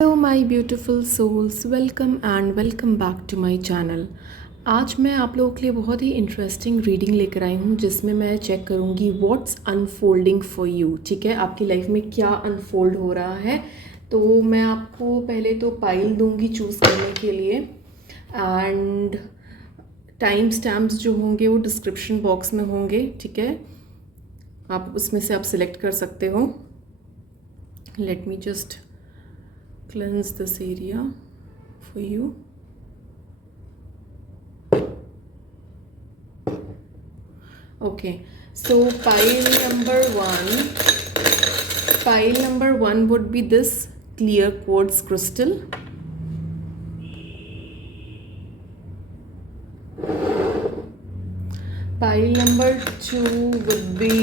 Hello my beautiful souls, welcome and welcome back to my channel. आज मैं आप लोगों के लिए बहुत ही इंटरेस्टिंग रीडिंग लेकर आई हूँ जिसमें मैं चेक करूँगी व्हाट्स अनफोल्डिंग फॉर यू। ठीक है, आपकी लाइफ में क्या अनफोल्ड हो रहा है। तो मैं आपको पहले तो पाइल दूँगी चूज़ करने के लिए, एंड टाइम स्टैम्प्स जो होंगे वो डिस्क्रिप्शन बॉक्स में होंगे। ठीक है, आप उसमें से आप सिलेक्ट कर सकते हो। Let me just cleanse this area for you. Okay, so pile number one would be this clear quartz crystal. Pile number two would be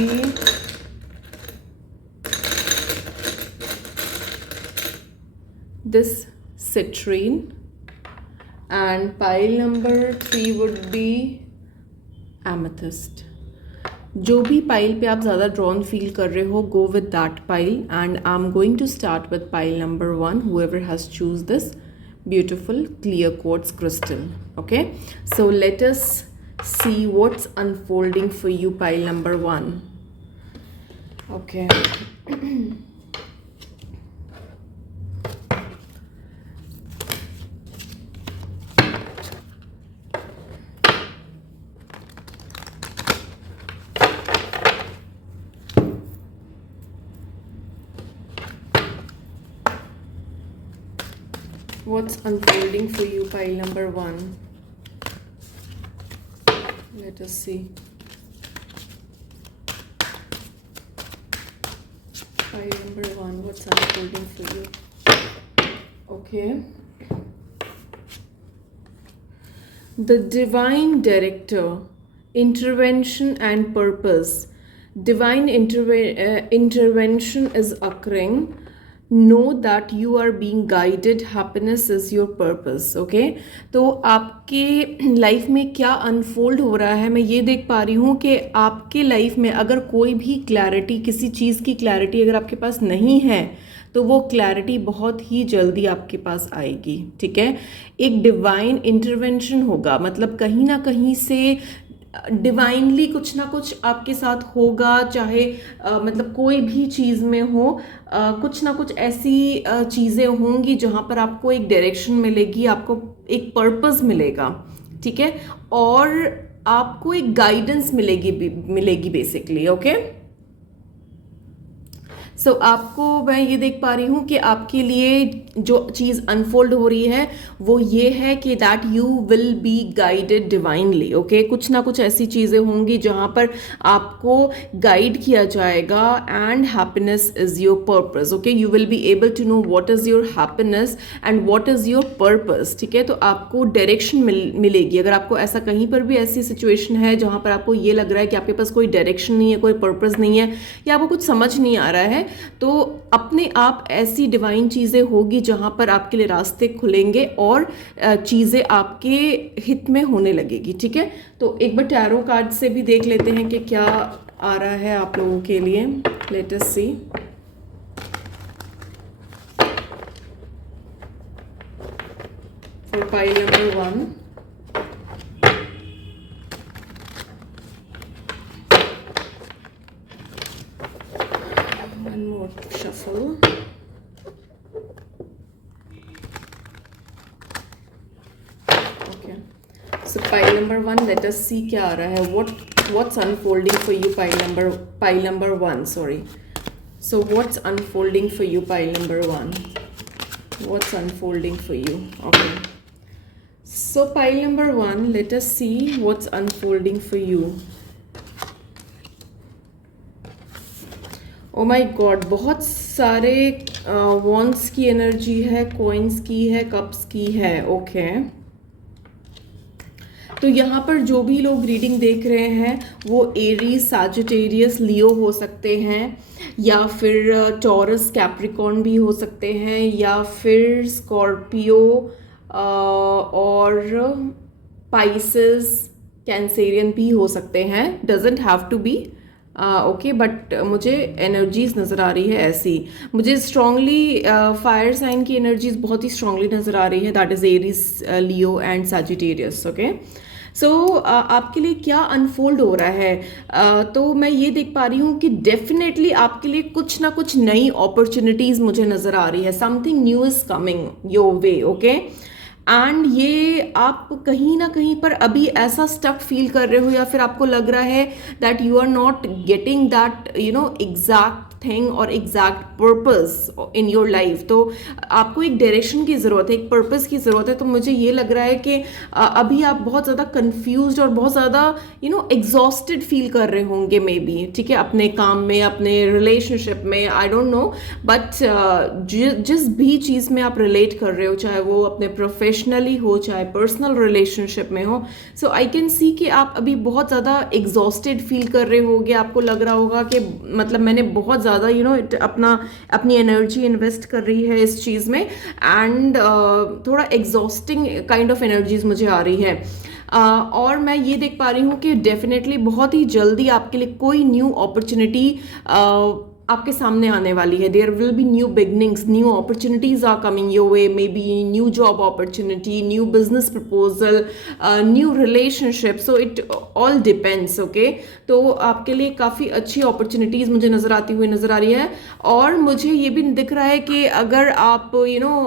this citrine, and pile number three would be amethyst. जो भी pile पे आप ज़्यादा drawn feel कर रहे हो, go with that pile, and I am going to start with pile number one, whoever has choose this beautiful clear quartz crystal. Okay, so let us see what's unfolding for you, pile number one. Okay. What's unfolding for you, pile number one? Let us see. Pile number one, what's unfolding for you? Okay. The divine director, intervention and purpose. Divine intervention is occurring. Know that you are being guided. Happiness is your purpose. Okay, तो आपके life में क्या unfold हो रहा है, मैं ये देख पा रही हूँ कि आपके लाइफ में अगर कोई भी क्लैरिटी, किसी चीज़ की क्लैरिटी अगर आपके पास नहीं है तो वो क्लैरिटी बहुत ही जल्दी आपके पास आएगी। ठीक है, एक डिवाइन इंटरवेंशन होगा, मतलब कहीं ना कहीं से डिवाइनली कुछ ना कुछ आपके साथ होगा, चाहे मतलब कोई भी चीज़ में हो, कुछ ना कुछ ऐसी चीज़ें होंगी जहाँ पर आपको एक डायरेक्शन मिलेगी, आपको एक पर्पस मिलेगा। ठीक है, और आपको एक गाइडेंस मिलेगी बेसिकली। ओके, सो आपको मैं ये देख पा रही हूँ कि आपके लिए जो चीज़ अनफोल्ड हो रही है वो ये है कि that you will be guided divinely. Okay, कुछ ना कुछ ऐसी चीज़ें होंगी जहाँ पर आपको गाइड किया जाएगा, and happiness is your purpose. Okay, you will be able to know what is your happiness and what is your purpose. ठीक है, तो आपको डायरेक्शन मिलेगी। अगर आपको ऐसा कहीं पर भी ऐसी सिचुएशन है जहाँ पर आपको ये लग रहा है कि आपके पास कोई डायरेक्शन नहीं है, कोई पर्पस नहीं है, या आपको कुछ समझ नहीं आ रहा है, तो अपने आप ऐसी डिवाइन चीज़ें होगी जहाँ पर आपके लिए रास्ते खुलेंगे और चीज़ें आपके हित में होने लगेगी। ठीक है, तो एक बार टैरो कार्ड से भी देख लेते हैं कि क्या आ रहा है आप लोगों के लिए। Let us see. For pile number one, one more shuffle. Okay, so pile number one, let us see क्या आ रहा है, what's unfolding for you, pile number one, sorry. So what's unfolding for you, pile number one? What's unfolding for you? Okay, so pile number one, let us see what's unfolding for you. Oh my god, बहुत सारे wands की energy है, coins की है, cups की है। Okay, तो यहाँ पर जो भी लोग रीडिंग देख रहे हैं वो एरीज, सैजिटेरियस, लियो हो सकते हैं, या फिर टॉरस, कैप्रिकॉर्न भी हो सकते हैं, या फिर स्कॉर्पियो और पाइसेस, कैंसेरियन भी हो सकते हैं। Doesn't have to be okay, but मुझे एनर्जीज नज़र आ रही है ऐसी, मुझे स्ट्रांगली फायर साइन की एनर्जीज बहुत ही स्ट्रांगली नज़र आ रही है, that is Aries, Leo and Sagittarius. Okay, so आपके लिए क्या अनफोल्ड हो रहा है, तो मैं ये देख पा रही हूँ कि डेफिनेटली आपके लिए कुछ ना कुछ नई अपॉर्चुनिटीज़ मुझे नज़र आ रही है, something new is coming your way. Okay, and ये आप कहीं ना कहीं पर अभी ऐसा स्टक फील कर रहे हो, या फिर आपको लग रहा है that you are not getting that exact thing और exact purpose in your life. तो आपको एक डायरेक्शन की ज़रूरत है, एक पर्पस की ज़रूरत है। तो मुझे ये लग रहा है कि अभी आप बहुत ज़्यादा कंफ्यूज्ड और बहुत ज़्यादा एग्जॉस्टेड फील कर रहे होंगे मे बी, ठीक है, अपने काम में, अपने रिलेशनशिप में, आई डोंट नो, बट जिस भी चीज़ में आप रिलेट कर रहे हो, चाहे वो अपने प्रोफेशनली हो चाहे पर्सनल रिलेशनशिप में हो, सो आई कैन सी कि आप अभी बहुत ज़्यादा एग्जॉस्टेड फील कर रहे होगे। आपको लग रहा होगा कि मतलब मैंने बहुत ज़्यादा अपनी एनर्जी इन्वेस्ट कर रही है इस चीज़ में, एंड थोड़ा एग्जॉस्टिंग काइंड ऑफ एनर्जीज मुझे आ रही है। और मैं ये देख पा रही हूँ कि डेफिनेटली बहुत ही जल्दी आपके लिए कोई न्यू अपॉर्चुनिटी आपके सामने आने वाली है। There will be new beginnings, new opportunities are coming your way, may be new job opportunity, new business proposal, new relationship, so it all depends. Okay, तो आपके लिए काफ़ी अच्छी अपॉर्चुनिटीज़ मुझे नज़र आती हुई नज़र आ रही है। और मुझे ये भी दिख रहा है कि अगर आप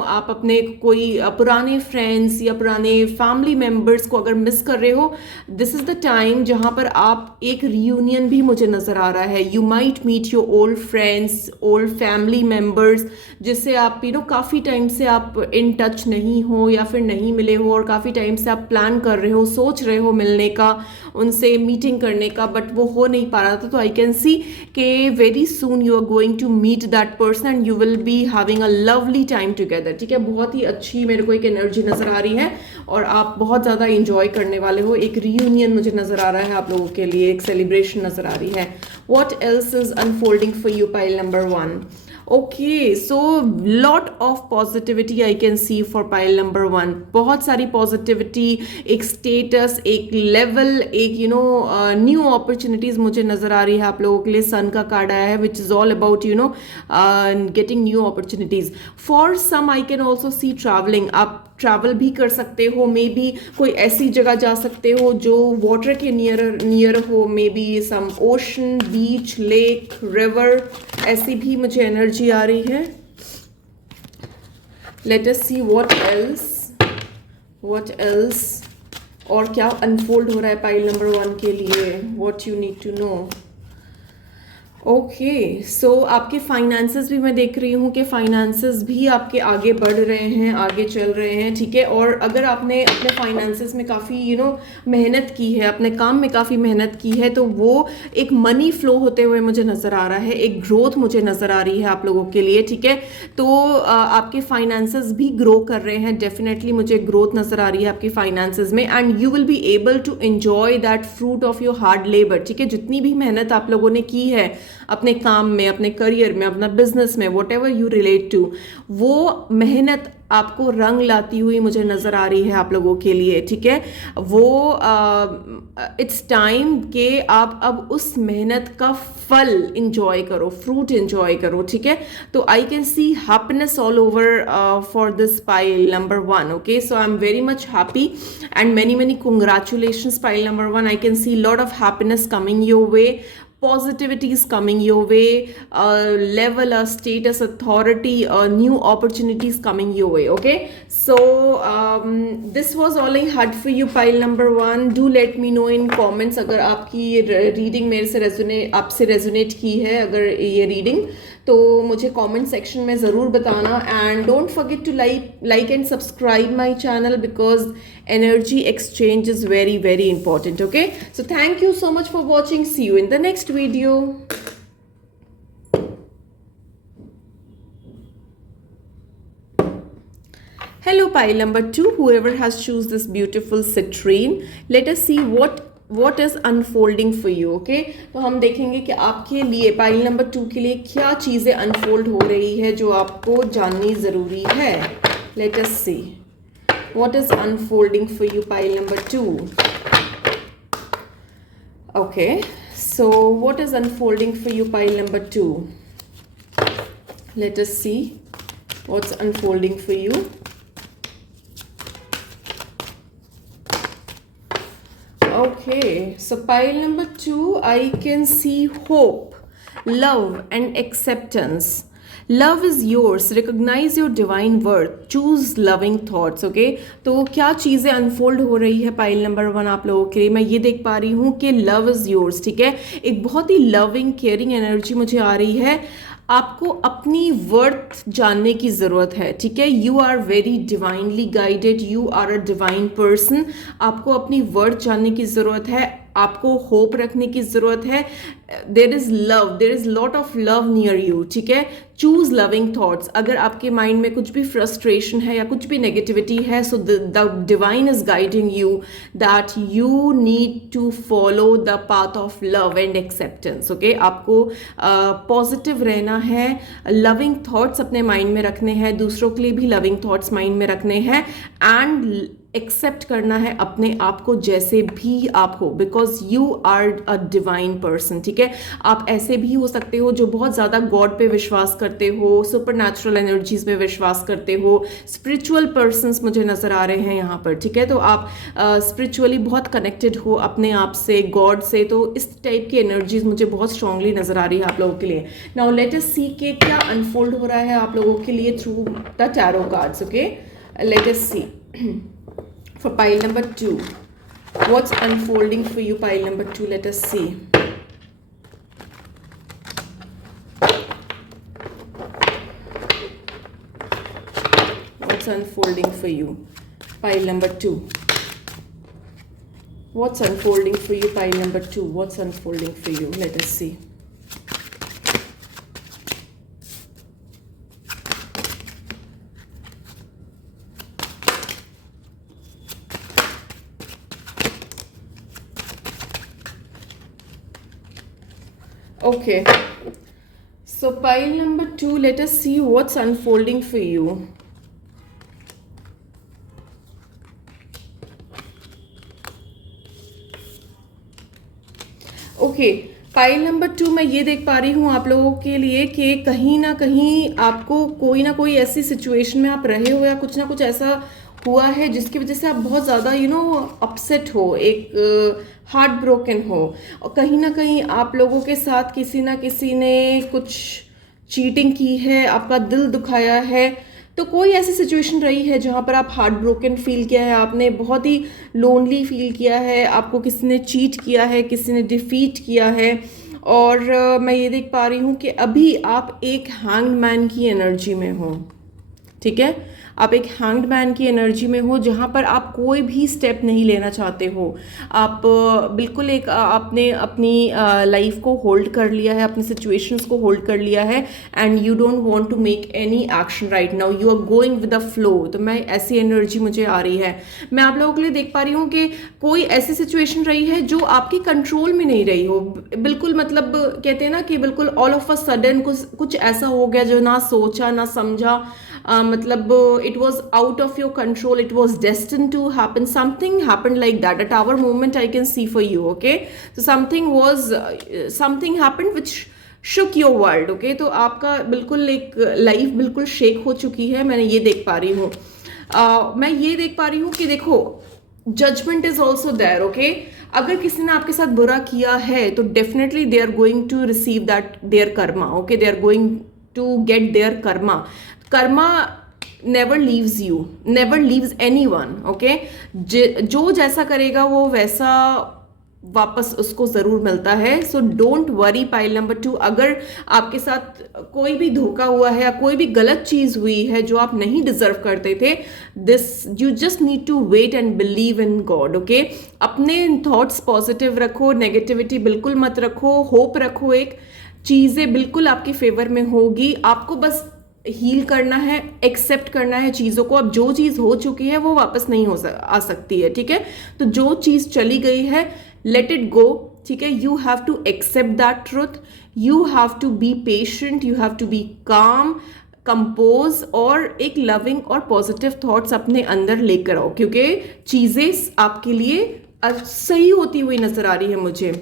आप अपने कोई पुराने फ्रेंड्स या पुराने फैमिली मेम्बर्स को अगर मिस कर रहे हो, दिस इज़ द टाइम जहाँ पर आप एक रियूनियन भी मुझे नज़र आ रहा है। You might meet your old friends, old family members, जिससे आप काफ़ी टाइम से आप इन टच नहीं हो या फिर नहीं मिले हो, और काफ़ी टाइम से आप प्लान कर रहे हो, सोच रहे हो मिलने का, उनसे मीटिंग करने का, बट वो हो नहीं पा रहा था। तो आई कैन सी कि very soon you are going to meet that person and you will be having a lovely time together. ठीक है, बहुत ही अच्छी मेरे को एक एनर्जी नज़र आ रही है और आप बहुत ज़्यादा इंजॉय करने वाले हो। एक रीयूनियन मुझे नज़र आ रहा है आप लोगों के लिए, एक सेलिब्रेशन नज़र आ रही है। What else is unfolding for you, pile number 1? Okay, so lot of positivity I can see for pile number 1. बहुत सारी पॉजिटिविटी, एक स्टेटस, एक लेवल, एक न्यू अपॉर्चुनिटीज मुझे नजर आ रही है आप लोगों के लिए। सन का कार्ड आया है which is all about getting new opportunities. For some I can also see travelling, आप ट्रैवल भी कर सकते हो, मे बी कोई ऐसी जगह जा सकते हो जो वाटर के नियर हो, may be some ocean, beach, lake, river, ऐसी भी मुझे एनर्जी आ रही है। Let us see what else और क्या अनफोल्ड हो रहा है पाइल नंबर 1 के लिए, what you need to know. Okay, so आपके फाइनेंसेस भी मैं देख रही हूँ कि फाइनेंसेस भी आपके आगे बढ़ रहे हैं, आगे चल रहे हैं। ठीक है, और अगर आपने अपने फाइनेंसेस में काफ़ी मेहनत की है, अपने काम में काफ़ी मेहनत की है, तो वो एक मनी फ्लो होते हुए मुझे नज़र आ रहा है, एक ग्रोथ मुझे नज़र आ रही है आप लोगों के लिए। ठीक है, तो आपके फाइनेंसेस भी ग्रो कर रहे हैं, डेफिनेटली मुझे ग्रोथ नज़र आ रही है आपकी फाइनेंसेस में, and you will be able to enjoy that fruit of your hard labour. ठीक है, जितनी भी मेहनत आप लोगों ने की है अपने काम में, अपने करियर में, अपना बिजनेस में, whatever you relate to, वो मेहनत आपको रंग लाती हुई मुझे नज़र आ रही है आप लोगों के लिए। ठीक है, वो इट्स टाइम कि आप अब उस मेहनत का फल इंजॉय करो, फ्रूट इंजॉय करो। ठीक है, तो आई can C happiness all over for this pile number 1। Okay, so I am very much happy and many congratulations pile number 1. I can see lot of happiness coming your way, positivity is coming your way, level, status, authority, new opportunities coming your way. Okay, so this was all I had for you pile number 1. Do let me know in comments अगर आपकी reading मेरे से आपसे resonate की है, अगर ये reading, तो मुझे कमेंट सेक्शन में ज़रूर बताना। And don't forget to like and subscribe my channel because energy exchange is very important. Okay, so thank you so much for watching, see you in the next video. Hello pile number 2, whoever has choose this beautiful citrine, let us see what is unfolding for you. Okay, तो हम देखेंगे कि आपके लिए pile number 2 के लिए क्या चीज़ें अनफोल्ड हो रही है जो आपको जाननी ज़रूरी है। Let us see what is unfolding for you pile number 2. Okay, So what is unfolding for you, pile number 2? Let us see what's unfolding for you. Okay, so pile number 2, I can see hope, love and acceptance. Love is yours. Recognize your divine worth. Choose loving thoughts. Okay, तो क्या चीज़ें unfold हो रही है pile number 1 आप लोगों के लिए? मैं ये देख पा रही हूँ कि लव इज़ योर्स. ठीक है, एक बहुत ही लविंग केयरिंग एनर्जी मुझे आ रही है. आपको अपनी वर्थ जानने की ज़रूरत है. ठीक है, you are very divinely guided, you are a divine person. आपको अपनी वर्थ जानने की ज़रूरत है, आपको होप रखने की ज़रूरत है. There is love, there is lot of love near you. ठीक है, चूज़ लविंग थॉट्स. अगर आपके माइंड में कुछ भी फ्रस्ट्रेशन है या कुछ भी नेगेटिविटी है, so the divine is guiding you that you need to follow the path of love and acceptance. Okay, आपको पॉजिटिव रहना है, लविंग थॉट्स अपने माइंड में रखने हैं, दूसरों के लिए भी लविंग थॉट्स माइंड में रखने हैं एंड एक्सेप्ट करना है अपने आप को जैसे भी आप हो, because you are a divine person. ठीक है, आप ऐसे भी हो सकते हो जो बहुत ज़्यादा गॉड पे विश्वास करते हो, सुपर नेचुरल एनर्जीज पे विश्वास करते हो, स्पिरिचुअल पर्सन्स मुझे नज़र आ रहे हैं यहाँ पर. ठीक है, तो आप स्पिरिचुअली बहुत कनेक्टेड हो अपने आप से, गॉड से. तो इस टाइप की एनर्जीज मुझे बहुत स्ट्रांगली नज़र आ रही है आप लोगों के लिए. नाउ लेट अस सी के क्या अनफोल्ड हो रहा है आप लोगों के लिए through the tarot cards. Okay, let us see for pile number 2, what's unfolding for you, pile number 2? Let us see. What's unfolding for you, pile number 2? What's unfolding for you, pile number 2? What's unfolding for you? Let us see. Okay, so pile number 2, let us see what's unfolding for you. Okay, pile number 2 मैं ये देख पा रही हूँ आप लोगों के लिए कि कहीं ना कहीं आपको कोई ना कोई ऐसी सिचुएशन में आप रहे हो या कुछ ना कुछ ऐसा हुआ है जिसकी वजह से आप बहुत ज़्यादा अपसेट हो, एक हार्ट ब्रोकन हो, और कहीं ना कहीं आप लोगों के साथ किसी ना किसी ने कुछ चीटिंग की है, आपका दिल दुखाया है. तो कोई ऐसी सिचुएशन रही है जहाँ पर आप हार्ट ब्रोकन फील किया है, आपने बहुत ही लोनली फील किया है, आपको किसी ने चीट किया है, किसी ने डिफीट किया है. और मैं ये देख पा रही हूँ कि अभी आप एक हैंग्ड मैन की एनर्जी में हो. ठीक है, आप एक हैंग्ड मैन की एनर्जी में हो जहाँ पर आप कोई भी स्टेप नहीं लेना चाहते हो. आप बिल्कुल एक आपने अपनी लाइफ को होल्ड कर लिया है, अपनी सिचुएशंस को होल्ड कर लिया है and you don't want to make any action right now, you are going with the flow. तो मैं ऐसी एनर्जी मुझे आ रही है. मैं आप लोगों के लिए देख पा रही हूँ कि कोई ऐसी सिचुएशन रही है जो आपके कंट्रोल में नहीं रही हो. बिल्कुल मतलब कहते हैं ना कि बिल्कुल ऑल ऑफ अ सडन कुछ ऐसा हो गया जो ना सोचा ना समझा, मतलब it was out of your control, it was destined to happen, something happened like that. A tower moment I can see for you. Okay, so something happened which shook your world. Okay, तो आपका बिल्कुल एक life बिल्कुल shake हो चुकी है, मैंने ये देख पा रही हूँ. मैं ये देख पा रही हूँ कि देखो judgement is also there. Okay, अगर किसी ने आपके साथ बुरा किया है तो definitely they are going to receive that their karma. Okay, they are going to get their karma. Karma never leaves you, never leaves anyone. Okay, जो जैसा करेगा वो वैसा वापस उसको ज़रूर मिलता है. So don't worry pile number 2. अगर आपके साथ कोई भी धोखा हुआ है या कोई भी गलत चीज़ हुई है जो आप नहीं डिजर्व करते थे, this you just need to wait and believe in god. Okay, अपने थॉट्स पॉजिटिव रखो, नेगेटिविटी बिल्कुल मत रखो, होप रखो. एक चीज़ें बिल्कुल आपके फेवर में होगी. आपको बस हील करना है, एक्सेप्ट करना है चीज़ों को. अब जो चीज़ हो चुकी है वो वापस नहीं आ सकती है. ठीक है, तो जो चीज़ चली गई है लेट इट गो. ठीक है, you have to accept that truth, you have to be patient, you have to be calm, compose और एक लविंग और पॉजिटिव थॉट्स अपने अंदर लेकर आओ, क्योंकि चीज़ें आपके लिए सही होती हुई नजर आ रही है मुझे.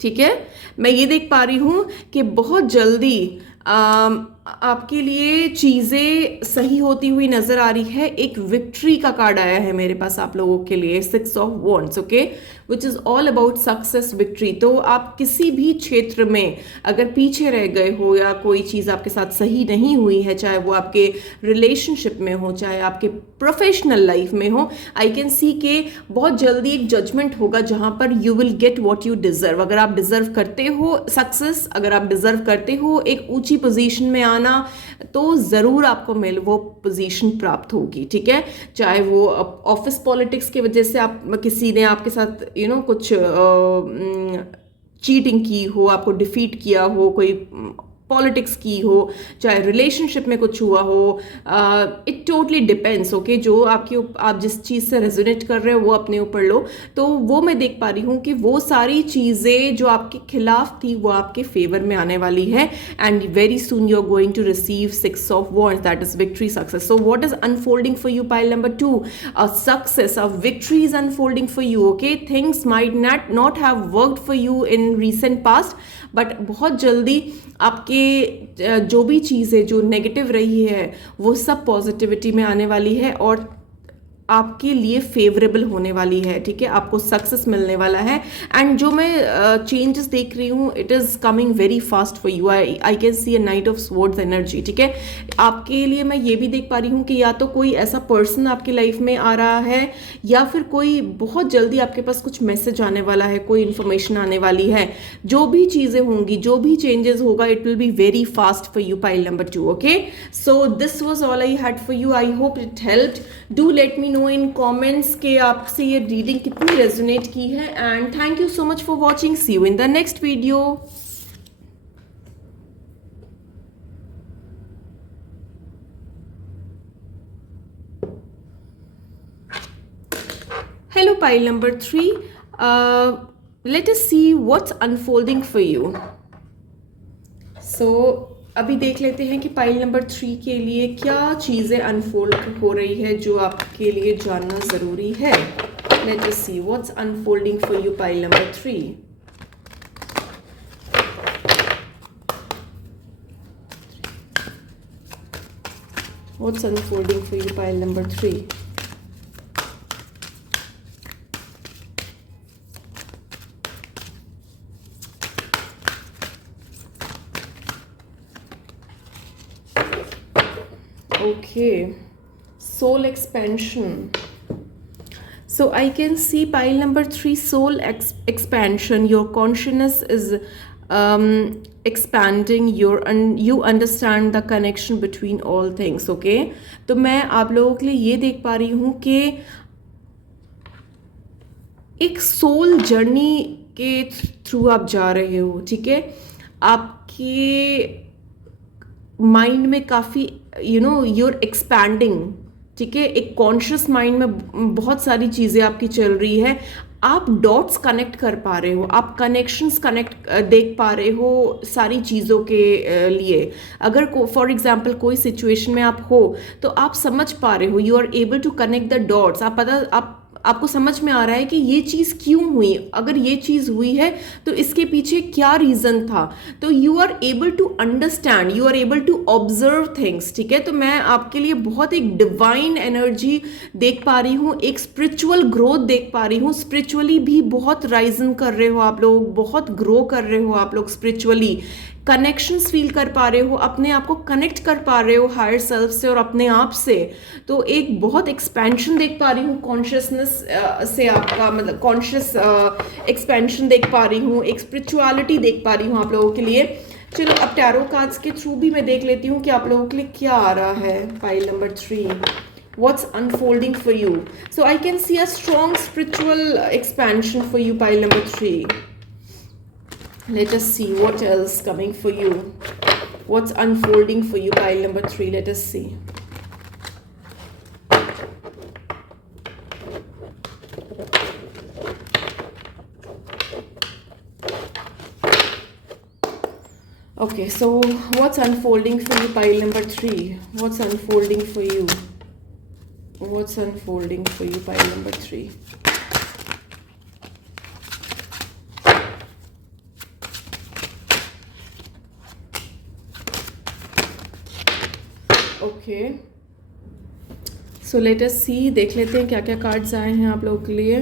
ठीक है, मैं ये देख पा रही हूँ कि बहुत जल्दी आपके लिए चीज़ें सही होती हुई नजर आ रही है। एक विक्ट्री का कार्ड आया है मेरे पास आप लोगों के लिए, 6 of wands, okay, which is all about success, victory. तो आप किसी भी क्षेत्र में अगर पीछे रह गए हो या कोई चीज़ आपके साथ सही नहीं हुई है, चाहे वो आपके रिलेशनशिप में हो, चाहे आपके प्रोफेशनल लाइफ में हो, आई कैन सी के बहुत जल्दी एक जजमेंट होगा जहां पर you will get what you deserve. अगर आप डिजर्व करते हो सक्सेस, अगर आप डिजर्व करते हो एक ऊंची पोजीशन में आना, तो ज़रूर आपको वो पोजीशन प्राप्त होगी। ठीक है, चाहे वो ऑफिस पॉलिटिक्स की वजह से आप किसी ने आपके साथ कुछ चीटिंग की हो, आपको डिफीट किया हो, कोई पॉलिटिक्स की हो, चाहे रिलेशनशिप में कुछ हुआ हो, इट टोटली डिपेंड्स, ओके। जो आप जिस चीज़ से रेजोनेट कर रहे हो वो अपने ऊपर लो। तो वो मैं देख पा रही हूँ कि वो सारी चीज़ें जो आपके खिलाफ थी वो आपके फेवर में आने वाली है, and very soon you are going to receive 6 of wands, that is victory, success. So what is unfolding for you, pile number 2, a success, a victory is unfolding for you, okay. Things might not have worked for you in recent past, but बहुत जल्दी आपके जो भी चीज़ें जो negative रही है वो सब पॉजिटिविटी में आने वाली है और आपके लिए फेवरेबल होने वाली है। ठीक है, आपको सक्सेस मिलने वाला है, एंड जो मैं चेंजेस देख रही हूँ it is coming very fast for you. I can see a night of swords energy. ठीक है, आपके लिए मैं ये भी देख पा रही हूँ कि या तो कोई ऐसा पर्सन आपकी लाइफ में आ रहा है, या फिर कोई बहुत जल्दी आपके पास कुछ मैसेज आने वाला है, कोई इन्फॉर्मेशन आने वाली है। जो भी चीज़ें होंगी, जो भी चेंजेस होगा, it will be very fast for you, pile number 2, okay. So this was all I had for you. I hope it helped. Do let me know in comments के आपसे ये रीडिंग कितनी रेजोनेट की है, and thank you so much for watching. See you in the next video. Hello, pile number 3. Let us see what's unfolding for you. So, अभी देख लेते हैं कि पाइल नंबर 3 के लिए क्या चीज़ें अनफोल्ड हो रही है जो आपके लिए जानना ज़रूरी है। Let us see what's unfolding for you, pile number 3. What's unfolding for you, pile number 3? Okay, soul expansion. So I can see pile number 3, soul expansion. Your consciousness is expanding. You understand the connection between all things. Okay, तो मैं आप लोगों के लिए ये देख पा रही हूँ कि एक सोल जर्नी के थ्रू आप जा रहे हो। ठीक है, आपके माइंड में काफ़ी यूर एक्सपैंडिंग। ठीक है, एक कॉन्शियस माइंड में बहुत सारी चीज़ें आपकी चल रही है। आप डॉट्स कनेक्ट कर पा रहे हो, आप कनेक्शंस देख पा रहे हो सारी चीज़ों के लिए। अगर फॉर एग्जांपल कोई सिचुएशन में आप हो तो आप समझ पा रहे हो, you are able to connect the dots. आपको समझ में आ रहा है कि ये चीज़ क्यों हुई, अगर ये चीज़ हुई है तो इसके पीछे क्या रीज़न था। तो you are able to understand, you are able to observe things. ठीक है, तो मैं आपके लिए बहुत एक डिवाइन एनर्जी देख पा रही हूँ, एक स्पिरिचुअल ग्रोथ देख पा रही हूँ। स्पिरिचुअली भी बहुत राइजन कर रहे हो आप लोग, बहुत ग्रो कर रहे हो आप लोग स्पिरिचुअली। कनेक्शंस फील कर पा रहे हो, अपने आप को कनेक्ट कर पा रहे हो हायर सेल्फ से और अपने आप से। तो एक बहुत एक्सपेंशन देख पा रही हूँ कॉन्शियसनेस से, आपका मतलब कॉन्शियस एक्सपेंशन देख पा रही हूँ, एक स्पिरिचुअलिटी देख पा रही हूँ आप लोगों के लिए। चलो अब टैरो कार्ड्स के थ्रू भी मैं देख लेती हूँ कि आप लोगों के लिए क्या आ रहा है। Pile number 3, what's unfolding for you? So I can see a strong spiritual expansion for you, pile number 3. Let us see what else coming for you. What's unfolding for you, pile number 3? Let us see. Okay, so what's unfolding for you, pile number 3? What's unfolding for you? What's unfolding for you, pile number 3? Okay, so let us see, देख लेते हैं क्या क्या cards आए हैं आप लोगों के लिए।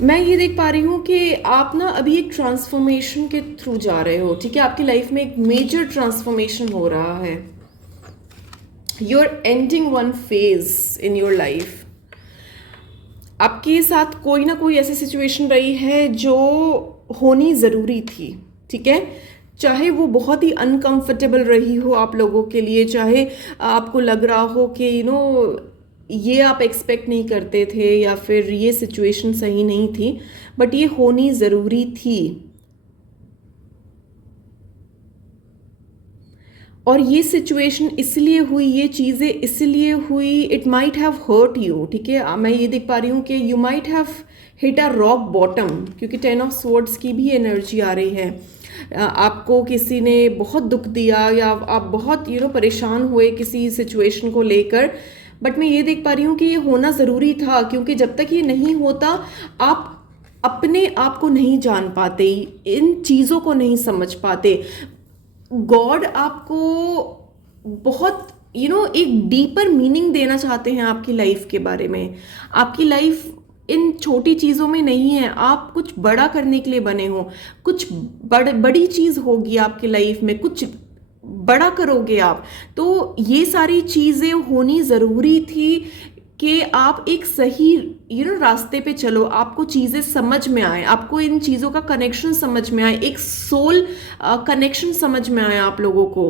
मैं ये देख पा रही हूँ कि आप ना अभी एक ट्रांसफॉर्मेशन के थ्रू जा रहे हो, ठीक है। आपकी लाइफ में एक मेजर ट्रांसफॉर्मेशन हो रहा है। You are ending one phase in your life. आपके साथ कोई ना कोई ऐसी सिचुएशन रही है जो होनी ज़रूरी थी, ठीक है। चाहे वो बहुत ही अनकंफर्टेबल रही हो आप लोगों के लिए, चाहे आपको लग रहा हो कि ये आप एक्सपेक्ट नहीं करते थे या फिर ये सिचुएशन सही नहीं थी, बट ये होनी ज़रूरी थी। और ये सिचुएशन इसलिए हुई, ये चीज़ें इसलिए हुई, it might have hurt you, ठीक है। मैं ये देख पा रही हूँ कि you might have hit a rock bottom, क्योंकि 10 ऑफ स्वॉर्ड्स की भी एनर्जी आ रही है। आपको किसी ने बहुत दुख दिया या आप बहुत परेशान हुए किसी सिचुएशन को लेकर, बट मैं ये देख पा रही हूँ कि ये होना ज़रूरी था, क्योंकि जब तक ये नहीं होता आप अपने आप को नहीं जान पाते, इन चीज़ों को नहीं समझ पाते। गॉड आपको बहुत एक डीपर मीनिंग देना चाहते हैं आपकी लाइफ के बारे में। आपकी लाइफ इन छोटी चीज़ों में नहीं है, आप कुछ बड़ा करने के लिए बने हो, कुछ बड़ी चीज़ होगी आपकी लाइफ में, कुछ बड़ा करोगे आप। तो ये सारी चीज़ें होनी ज़रूरी थी कि आप एक सही रास्ते पे चलो, आपको चीज़ें समझ में आए, आपको इन चीज़ों का कनेक्शन समझ में आए, एक सोल कनेक्शन समझ में आए आप लोगों को।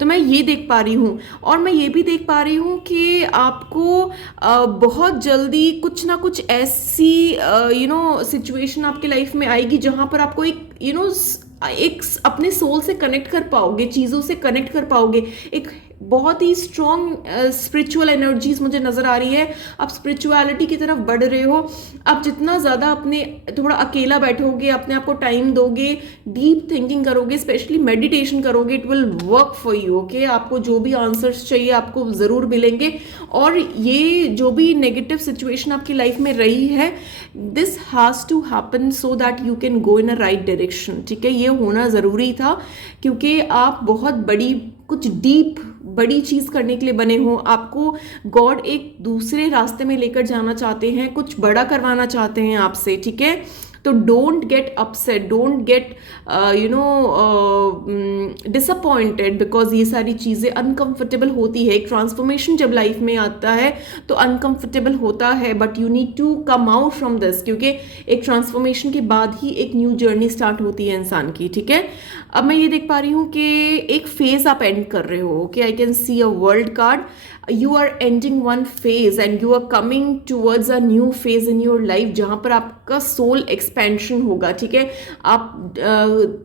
तो मैं ये देख पा रही हूँ, और मैं ये भी देख पा रही हूँ कि आपको बहुत जल्दी कुछ ना कुछ ऐसी सिचुएशन आपकी लाइफ में आएगी जहाँ पर आपको एक अपने सोल से कनेक्ट कर पाओगे, चीज़ों से कनेक्ट कर पाओगे। एक बहुत ही स्ट्रॉन्ग स्पिरिचुअल एनर्जीज मुझे नज़र आ रही है। आप स्पिरिचुअलिटी की तरफ बढ़ रहे हो। आप जितना ज़्यादा अपने थोड़ा अकेला बैठोगे, अपने आप को टाइम दोगे, डीप थिंकिंग करोगे, स्पेशली मेडिटेशन करोगे, it will work for you, okay. आपको जो भी आंसर्स चाहिए आपको ज़रूर मिलेंगे। और ये जो भी नेगेटिव सिचुएशन आपकी लाइफ में रही है, this has to happen so that you can go in a right direction, ठीक है। ये होना ज़रूरी था, क्योंकि आप बहुत कुछ डीप बड़ी चीज़ करने के लिए बने हो। आपको गॉड एक दूसरे रास्ते में लेकर जाना चाहते हैं, कुछ बड़ा करवाना चाहते हैं आपसे, ठीक है। तो don't get upset, don't get disappointed, because ये सारी चीज़ें अनकंफर्टेबल होती है। एक ट्रांसफॉर्मेशन जब लाइफ में आता है तो अनकंफर्टेबल होता है, but you need to come out from this, क्योंकि एक ट्रांसफॉर्मेशन के बाद ही एक न्यू जर्नी स्टार्ट होती है इंसान की, ठीक है। अब मैं ये देख पा रही हूँ कि एक फेज आप एंड कर रहे हो, okay. I can see a world card. You are ending one phase and you are coming towards a new phase in your life, जहाँ पर आपका सोल एक्सपेंशन होगा, ठीक है। आप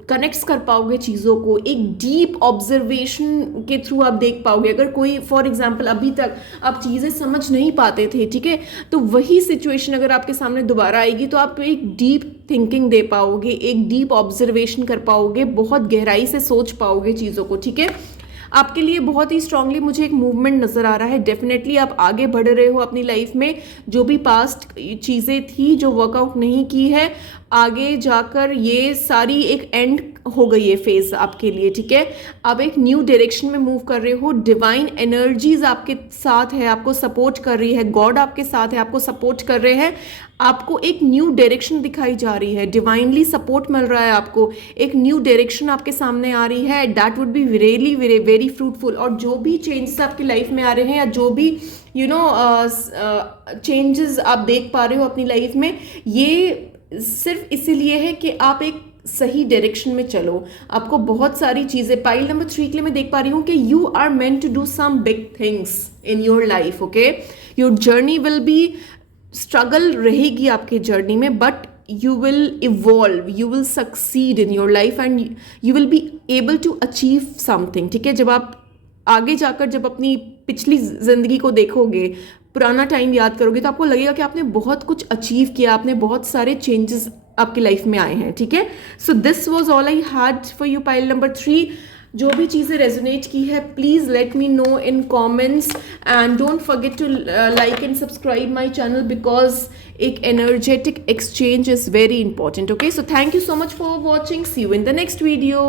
कनेक्ट्स कर पाओगे चीज़ों को, एक डीप ऑब्जर्वेशन के थ्रू आप देख पाओगे। अगर कोई फॉर एग्जाम्पल अभी तक आप चीज़ें समझ नहीं पाते थे, ठीक है, तो वही सिचुएशन अगर आपके सामने दोबारा आएगी तो आप एक डीप थिंकिंग दे पाओगे, एक डीप ऑब्जर्वेशन कर पाओगे, बहुत गहराई से सोच पाओगे चीज़ों को, ठीक है। आपके लिए बहुत ही स्ट्रांगली मुझे एक मूवमेंट नज़र आ रहा है। डेफिनेटली आप आगे बढ़ रहे हो अपनी लाइफ में। जो भी पास्ट चीज़ें थी जो वर्कआउट नहीं की है, आगे जाकर ये सारी एक एंड हो गई है फेज आपके लिए, ठीक है। आप एक न्यू डायरेक्शन में मूव कर रहे हो। डिवाइन एनर्जीज आपके साथ है, आपको सपोर्ट कर रही है। गॉड आपके साथ है, आपको सपोर्ट कर रहे हैं। आपको एक न्यू डायरेक्शन दिखाई जा रही है, डिवाइनली सपोर्ट मिल रहा है आपको। एक न्यू डायरेक्शन आपके सामने आ रही है, that would be really very very fruitful. और जो भी चेंजेस आपकी लाइफ में आ रहे हैं, या जो भी चेंजेस आप देख पा रहे हो अपनी लाइफ में, ये सिर्फ इसीलिए है कि आप एक सही डायरेक्शन में चलो। आपको बहुत सारी चीज़ें, पाइल नंबर 3 के लिए मैं देख पा रही हूँ कि you are meant to do some big things in your life, okay. Your journey will be struggle रहेगी आपके जर्नी में, but you will evolve, you will succeed in your life and you will be able to achieve something, ठीक है। जब आप आगे जाकर जब अपनी पिछली ज़िंदगी को देखोगे, पुराना टाइम याद करोगे, तो आपको लगेगा कि आपने बहुत कुछ अचीव किया, आपने बहुत सारे चेंजेस आपकी लाइफ में आए हैं, ठीक है। So this was all I had for you, pile number 3। जो भी चीज़ें रेजोनेट की है please let me know in comments and don't forget to like and subscribe my channel because एक energetic exchange is very important. Okay, so thank you so much for watching. See you in the next video.